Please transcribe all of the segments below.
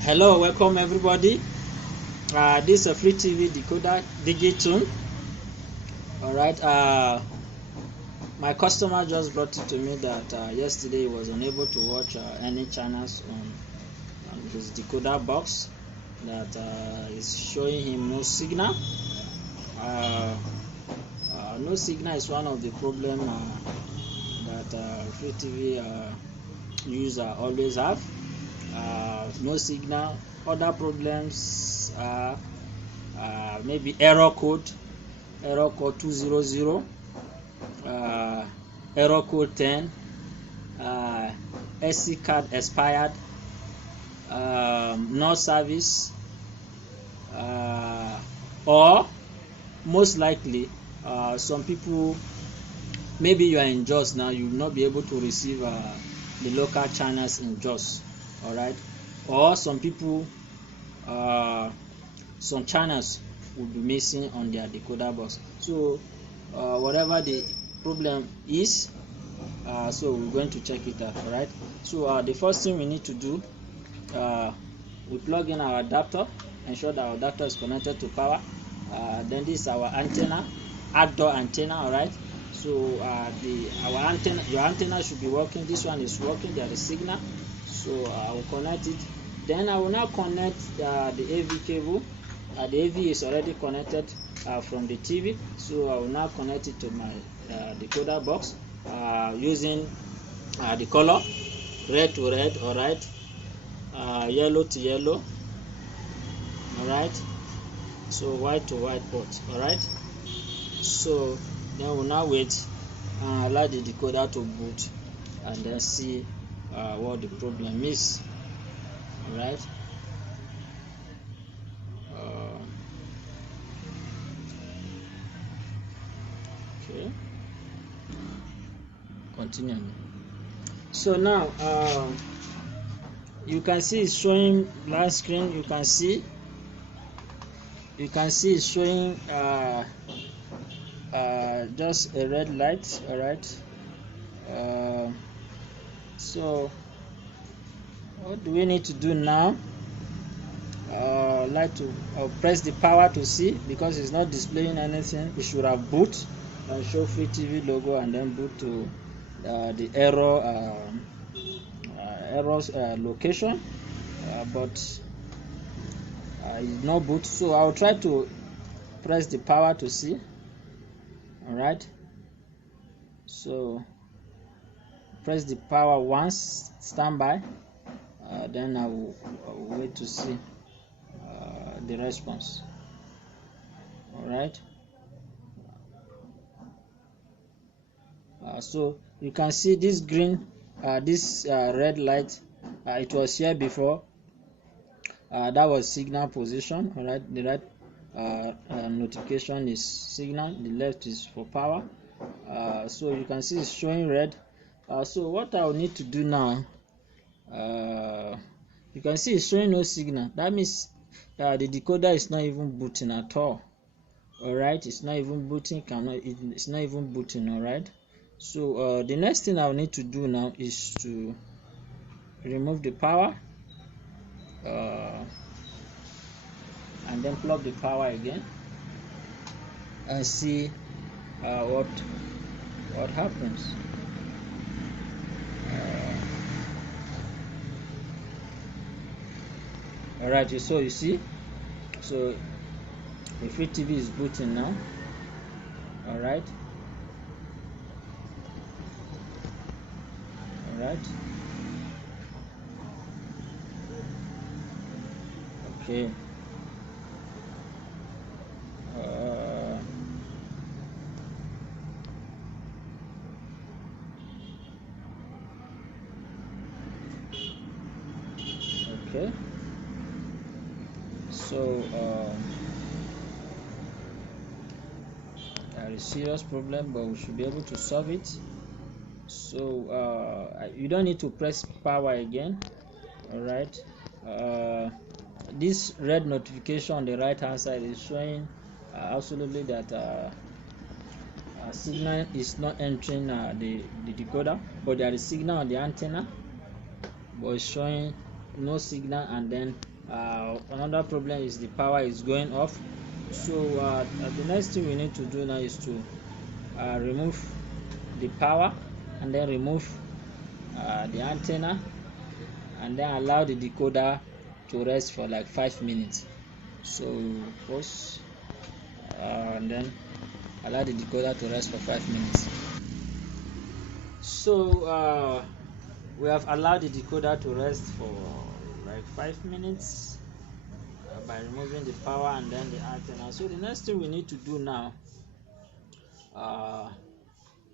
Hello, welcome everybody. This is a free TV decoder Digitune. All right. My customer just brought it to me that yesterday he was unable to watch any channels on his decoder box. That is showing him no signal. No signal is one of the problem that free TV user always have. No signal. Other problems are maybe error code 200, error code 10, SC card expired, no service, or most likely some people, maybe you are in Jos now, you will not be able to receive the local channels in Jos. All right, or some people, some channels will be missing on their decoder box. So whatever the problem is, so we're going to check it out. All right, so the first thing we need to do, we plug in our adapter, ensure that our adapter is connected to power. Then this is our antenna, outdoor antenna. All right, so your antenna should be working. This one is working, there is signal, so I will connect it. Then I will now connect the AV cable. The AV is already connected from the TV, so I will now connect it to my decoder box using the color red to red. All right, yellow to yellow. All right, so white to white port. All right, so then we'll now wait and allow the decoder to boot and then see what the problem is. All right. Okay. Continue. So now you can see it's showing last screen. You can see it's showing just a red light. All right. So what do we need to do now? Like to press the power to see, because it's not displaying anything. It should have boot and show free TV logo and then boot to the errors location, but it's not boot. So I'll try to press the power to see. All right, so press the power once, standby, then I will wait to see the response. All right, so you can see this green, this red light, it was here before. That was signal position. All right, the right notification is signal, the left is for power. So you can see it's showing red. So what I will need to do now, you can see it's showing no signal. That means the decoder is not even booting at all. All right, it's not even booting. It's not even booting. All right, so the next thing I'll need to do now is to remove the power and then plug the power again and see what happens. All right, so you see, so the free TV is booting now. All right, okay. Okay, so there is serious problem, but we should be able to solve it. So you don't need to press power again. All right, this red notification on the right hand side is showing absolutely that signal is not entering the decoder, but there is signal on the antenna, but it's showing no signal, and then another problem is the power is going off. So the next thing we need to do now is to remove the power, and then remove the antenna, and then allow the decoder to rest for like 5 minutes. So pause, and then allow the decoder to rest for 5 minutes. So we have allowed the decoder to rest for like 5 minutes by removing the power and then the antenna. So the next thing we need to do now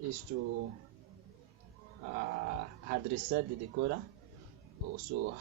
is to hard reset the decoder. So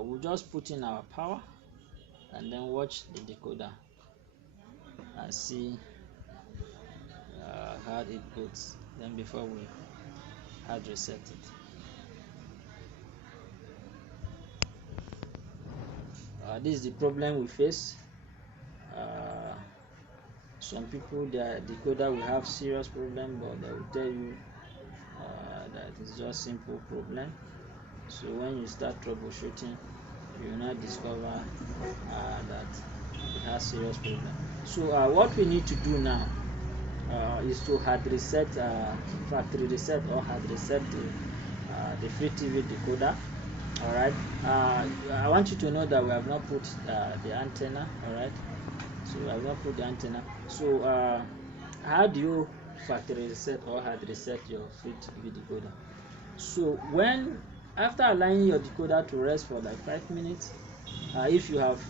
we'll just put in our power and then watch the decoder and see how it puts, then before we hard reset it. This is the problem we face. Some people, their decoder will have serious problem, but they will tell you that it's just simple problem. So when you start troubleshooting, you will not discover that it has serious problem. So what we need to do now is to hard reset, factory reset or hard reset the free TV decoder. All right. I want you to know that we have not put the antenna. All right. So I have not put the antenna. So how do you factory reset or hard reset your free TV decoder? So when after allowing your decoder to rest for like 5 minutes, if you have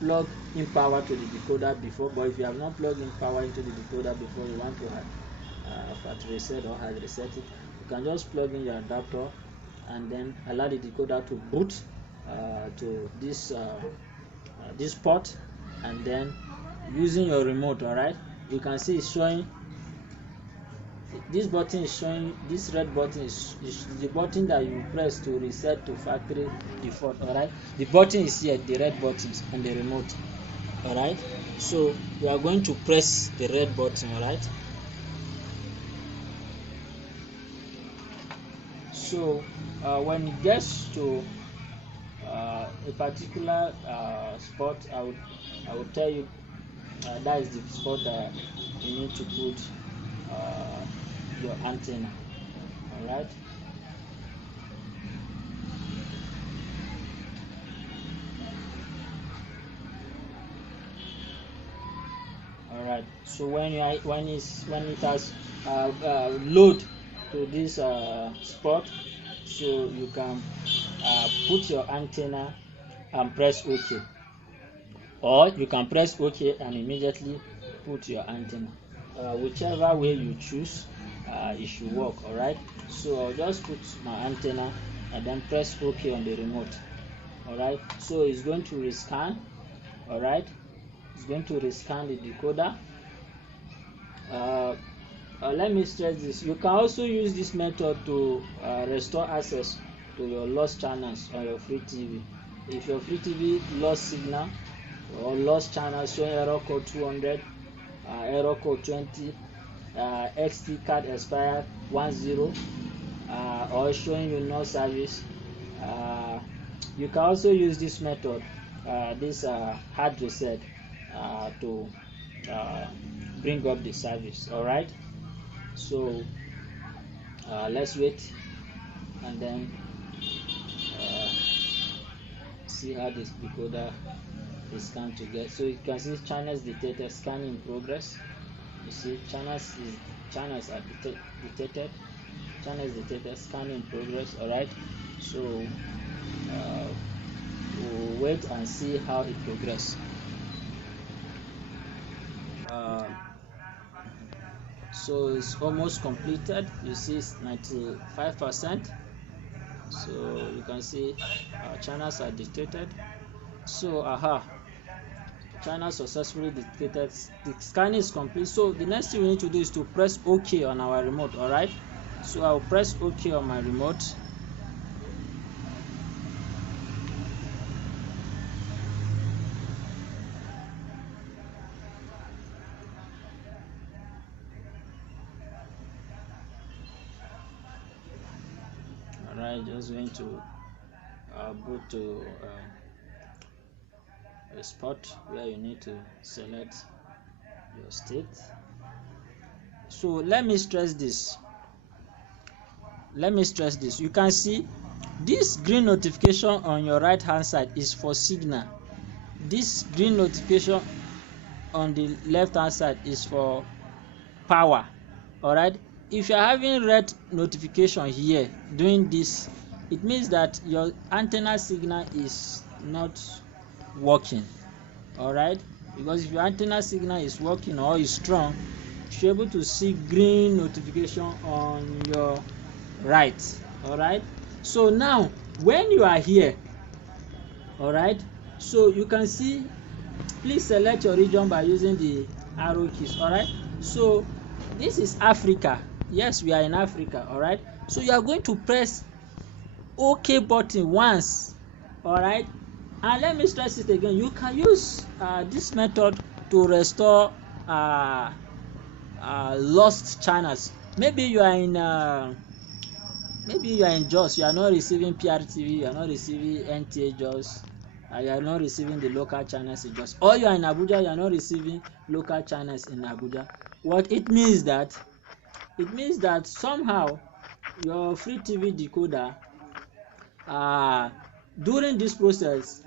plugged in power to the decoder before, but if you have not plugged in power into the decoder before, you want to factory reset or hard reset it, you can just plug in your adapter and then allow the decoder to boot to this port, and then using your remote, all right, you can see it's showing, this button is showing, this red button is the button that you press to reset to factory default. All right, the button is here, the red buttons on the remote. All right, so we are going to press the red button. All right, so when it gets to a particular spot, I would tell you that is the spot that you need to put your antenna. All right. All right. So when it has load to this spot, so you can put your antenna and press OK, or you can press OK and immediately put your antenna. Whichever way you choose, it should work. All right. So I'll just put my antenna and then press OK on the remote. All right. So it's going to rescan. All right. It's going to rescan the decoder. Let me stress this. You can also use this method to restore access to your lost channels on your free TV. If your free TV lost signal or lost channel showing error code 200, error code 20, XT card expired 10, or showing you no service, you can also use this method, this hard reset, to bring up the service. All right, so let's wait and then see how this decoder is scanned to get. So you can see channels detected, scanning in progress. You see channels are detected, channels detected, scanning in progress. All right, so we'll wait and see how it progresses. So it's almost completed. You see it's 95%. So you can see channels are detected. So channel successfully detected. The scanning is complete. So the next thing we need to do is to press OK on our remote. All right, so I'll press OK on my remote. All right, just going to go to a spot where you need to select your state. So let me stress this. You can see this green notification on your right hand side is for signal. This green notification on the left hand side is for power. All right, if you are having red notification here doing this, it means that your antenna signal is not working. All right, because if your antenna signal is working or is strong, you should be able to see green notification on your right. All right, so now when you are here, all right, so you can see, please select your region by using the arrow keys. All right, so this is Africa. Yes, we are in Africa. All right, so you are going to press OK button once. All right, and let me stress it again, you can use this method to restore lost channels. Maybe you are in Jos, you are not receiving PRTV, you are not receiving NTA Jos, you are not receiving the local channels in Jos, or you are in Abuja, you are not receiving local channels in Abuja. What it means that somehow your free TV decoder, during this process,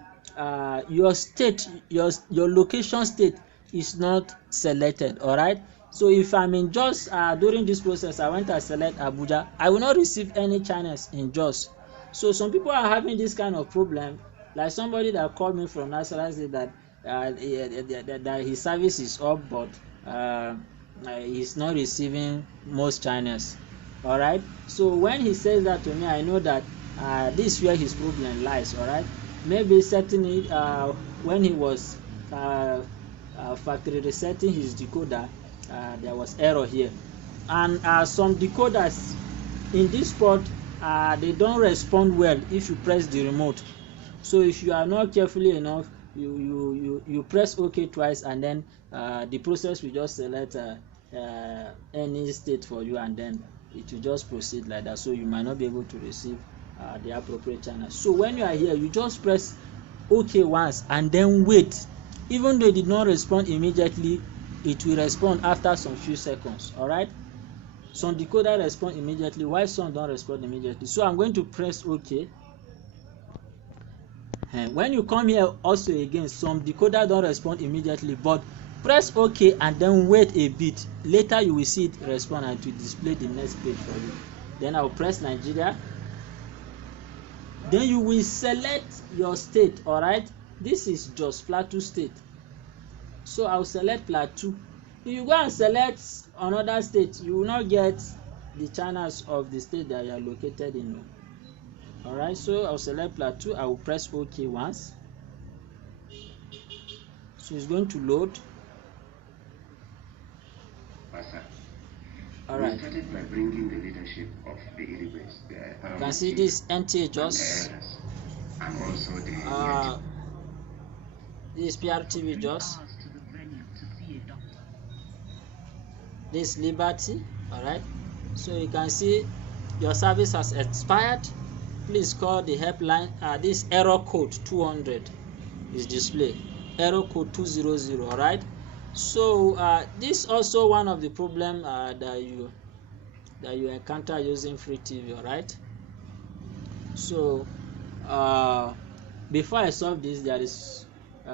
your state, your location state is not selected. All right, so if I'm in Jos, during this process I went to select Abuja, I will not receive any channels in Jos. So some people are having this kind of problem, like somebody that called me from Nasarawa said that that his service is up, but he's not receiving most channels. All right, so when he says that to me, I know that this is where his problem lies. All right, maybe certainly when he was factory resetting his decoder, there was error here, and some decoders in this spot, they don't respond well if you press the remote. So if you are not carefully enough, you press OK twice, and then the process will just select any state for you, and then it will just proceed like that. So you might not be able to receive the appropriate channel. So when you are here, you just press OK once and then wait. Even though it did not respond immediately, it will respond after some few seconds. All right, some decoder respond immediately while some don't respond immediately. So I'm going to press OK. And when you come here also again, some decoder don't respond immediately, but press OK and then wait a bit. Later you will see it respond and to display the next page for you. Then I'll press Nigeria. Then you will select your state. All right, this is just Plateau State, so I'll select Plateau. If you go and select another state, you will not get the channels of the state that you are located in. All right, so I'll select Plateau. I will press OK once. So it's going to load. All right, started by bringing the leadership of the Iribes. You can see this NTA Jos, and also the this PRTV Jos, this Liberty. All right, so you can see your service has expired. Please call the helpline. This error code 200 is displayed, error code 200. All right, so this also one of the problem that you encounter using free TV. All right, so before I solve this, there is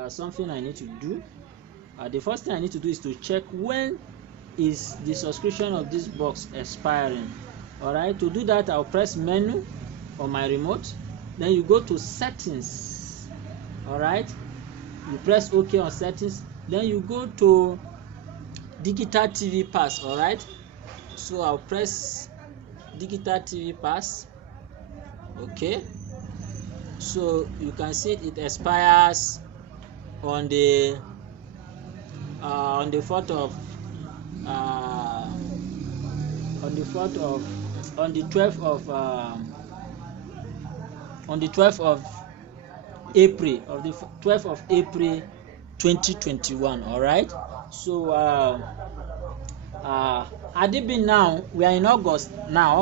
something I need to do. The first thing I need to do is to check when is the subscription of this box expiring. All right, to do that, I'll press menu on my remote, then you go to settings. All right, you press OK on settings, then you go to digital TV pass. All right, so I'll press digital TV pass. Okay, so you can see it expires on the 4th of on the 12th of April, 2021. All right, so had it been now, we are in August now.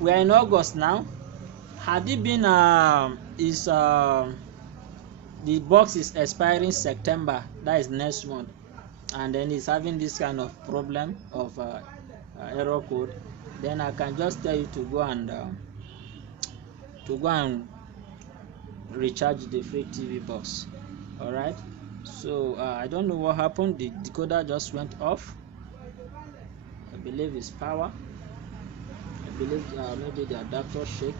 we are in August now. Had it been the box is expiring September, that is next month, and then it's having this kind of problem of error code, then I can just tell you to go and recharge the free TV box. All right, so I don't know what happened. The decoder just went off. I believe it's power. I believe maybe the adapter shake.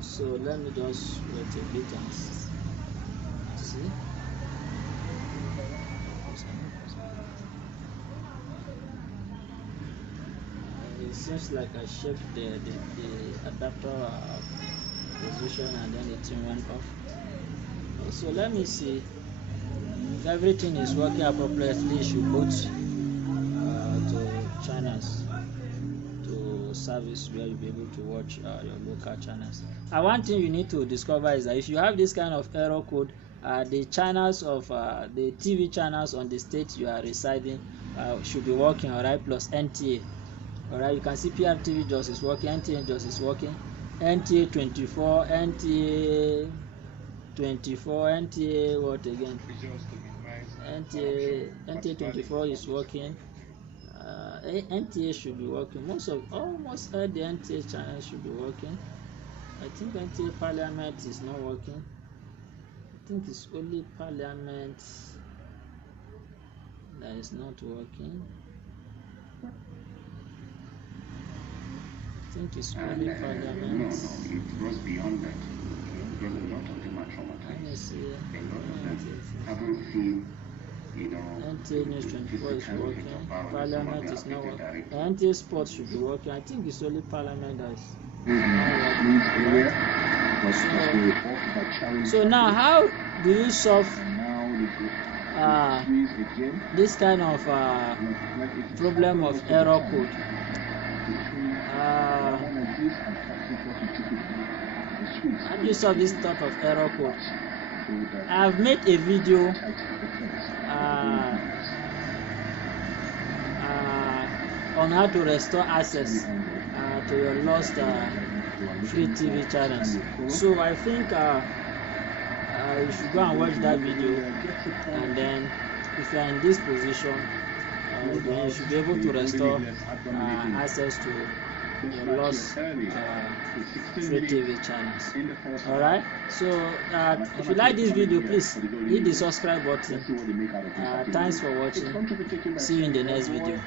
So let me just wait a bit and see. It seems like I shaped the adapter position and then the thing went off. So let me see if everything is working appropriately. You should go to channels, to service where you'll be able to watch your local channels. And one thing you need to discover is that if you have this kind of error code, the channels of the TV channels on the state you are residing should be working, alright, plus NTA. Alright, you can see PRTV just is working, NTA just is working, NTA 24, NTA 24, NTA what again? NTA 24 is working. NTA should be working. Almost all the NTA channels should be working. I think NTA Parliament is not working. I think it's only Parliament that is not working. I think it's only Parliament. No, it goes beyond that. Because a lot of them are traumatized. Let me see. A lot of them haven't seen, NTA News 24 is working. Parliament is not working. NTA Sports should be working. I think it's only Parliament that is not working. So now, how do you solve this kind of problem of error code? How do you solve this type of error code? I've made a video on how to restore access to your lost free TV channels. So I think you should go and watch that video, and then if you are in this position, then you should be able to restore access to your lost free TV channels. Alright, so if you like this video, please hit the subscribe button. Thanks for watching. See you in the next video.